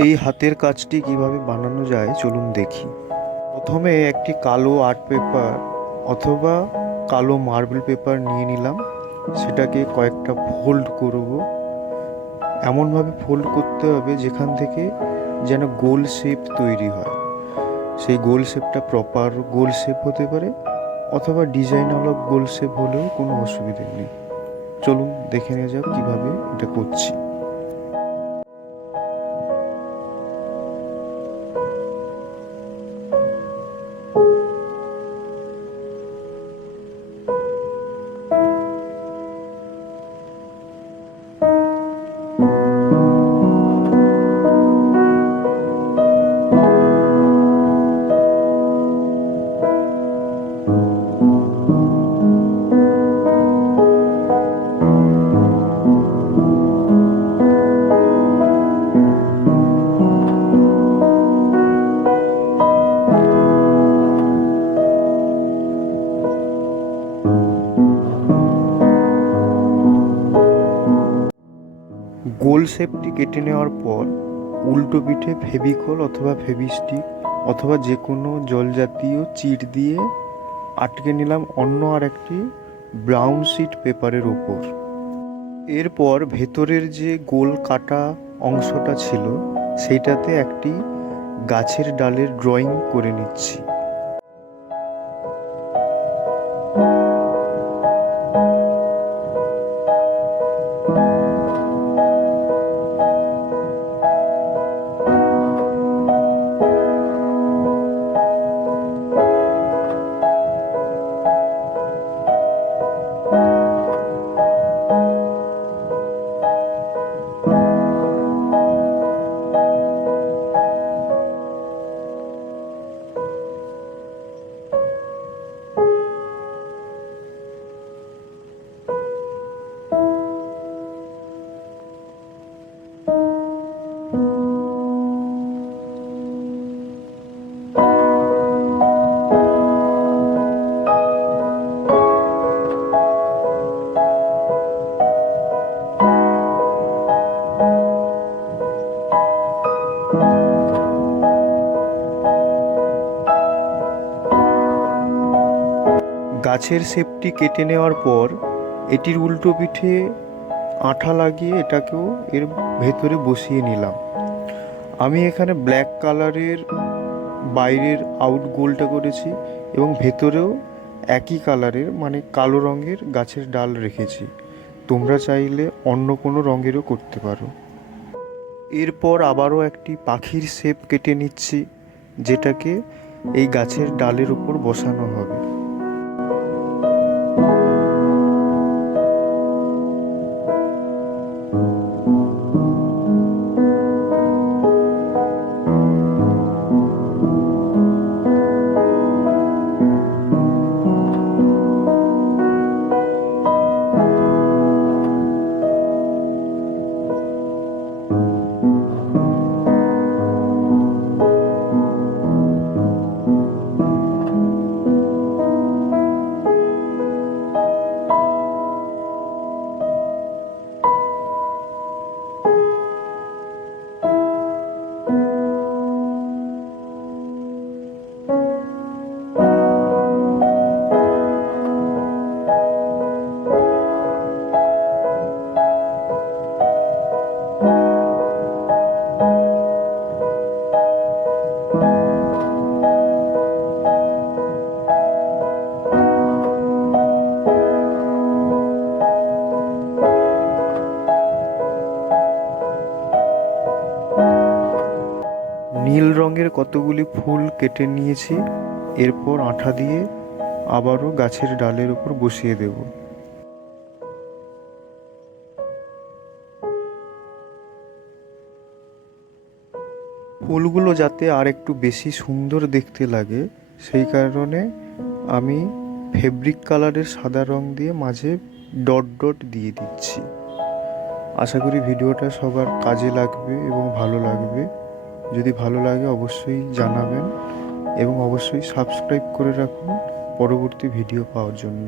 এই হাতের কাজটি কিভাবে বানানো যায় চলুন দেখি। প্রথমে একটি কালো আর্ট পেপার অথবা কালো মার্বেল পেপার নিয়ে নিলাম। সেটাকে কয়েকটা ফোল্ড করব। এমনভাবে ফোল্ড করতে হবে যেখান থেকে যেন গোল শেপ তৈরি হয়। সেই গোল শেপটা প্রপার গোল শেপ হতে পারে অথবা ডিজাইনওয়ালা গোল শেপ হলেও কোনো অসুবিধে নেই। চলুন দেখে নেওয়া যাক কীভাবে এটা করছি। গোল শেপটি কেটে নেওয়ার পর উল্টো পিঠে ফেভিকল অথবা ফেভিস্টিক অথবা যে কোনো জল জাতীয় চিট দিয়ে আটকে নিলাম অন্য আর একটি ব্রাউন শিট পেপারের ওপর। এরপর ভেতরের যে গোল কাটা অংশটা ছিল সেইটাতে একটি গাছের ডালের ড্রয়িং করে নিচ্ছি। গাছের শেপটি কেটে নেওয়ার পর এটির উল্টো পিঠে আঠা লাগিয়ে এটাকেও এর ভেতরে বসিয়ে নিলাম। আমি এখানে ব্ল্যাক কালারের বাইরের আউট গোলটা করেছি এবং ভেতরেও একই কালারের মানে কালো রঙের গাছের ডাল রেখেছি। তোমরা চাইলে অন্য কোনো রঙেরও করতে পারো। এরপর আবারও একটি পাখির শেপ কেটে নিচ্ছি, যেটাকে এই গাছের ডালের উপর বসানো হবে। নীল রঙের কতগুলি ফুল কেটে নিয়েছি। এরপর আঠা দিয়ে আবারও গাছের ডালের উপর বসিয়ে দেব। ফুলগুলো যাতে আর একটু বেশি সুন্দর দেখতে লাগে সেই কারণে আমি ফেব্রিক কালারের সাদা রং দিয়ে মাঝে ডট ডট দিয়ে দিচ্ছি। আশা করি ভিডিওটা সবার কাজে লাগবে এবং ভালো লাগবে। যদি ভালো লাগে অবশ্যই জানাবেন এবং অবশ্যই সাবস্ক্রাইব করে রাখুন পরবর্তী ভিডিও পাওয়ার জন্য।